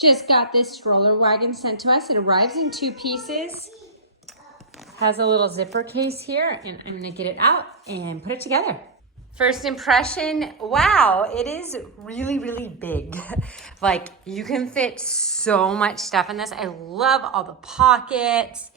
Just got this stroller wagon sent to us. It arrives in 2 pieces. Has a little zipper case here, and I'm gonna get it out and put it together. First impression, wow, it is really, really big. Like, you can fit so much stuff in this. I love all the pockets.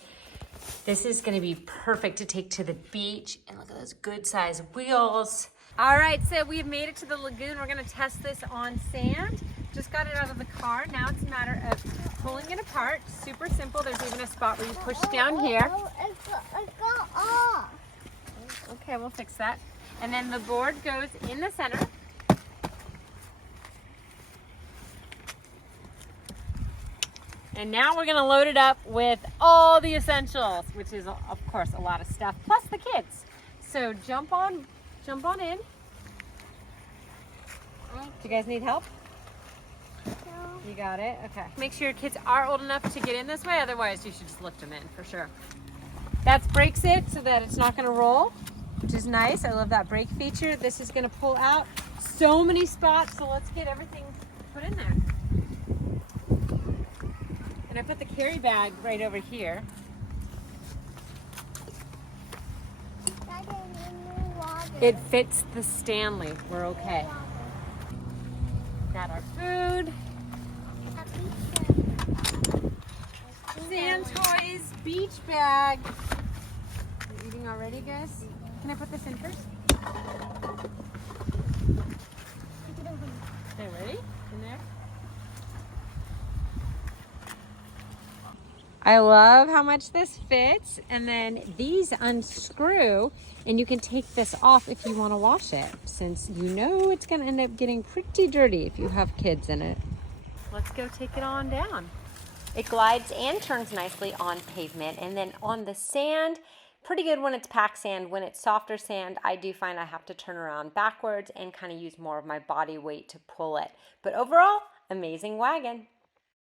This is gonna be perfect to take to the beach. And look at those good size wheels. All right, so we've made it to the lagoon. We're gonna test this on sand. Just got it out of the car. Now it's a matter of pulling it apart. Super simple. There's even a spot where you push down here. It got off. Okay, we'll fix that. And then the board goes in the center. And now we're gonna load it up with all the essentials, which is of course a lot of stuff, plus the kids. So jump on in. Do you guys need help? You got it? Okay. Make sure your kids are old enough to get in this way, otherwise you should just lift them in for sure. That brakes it so that it's not gonna roll, which is nice. I love that brake feature. This is gonna pull out so many spots, so let's get everything put in there. And I put the carry bag right over here. It fits the Stanley. We're okay. Got our food. Sand toys, beach bag. You're eating already, guys? Can I put this in first? Okay, ready? In there? I love how much this fits. And then these unscrew and you can take this off if you want to wash it, since you know it's going to end up getting pretty dirty if you have kids in it. Let's go take it on down. It glides and turns nicely on pavement, and then on the sand, pretty good when it's packed sand. When it's softer sand, I do find I have to turn around backwards and kind of use more of my body weight to pull it. But overall, amazing wagon.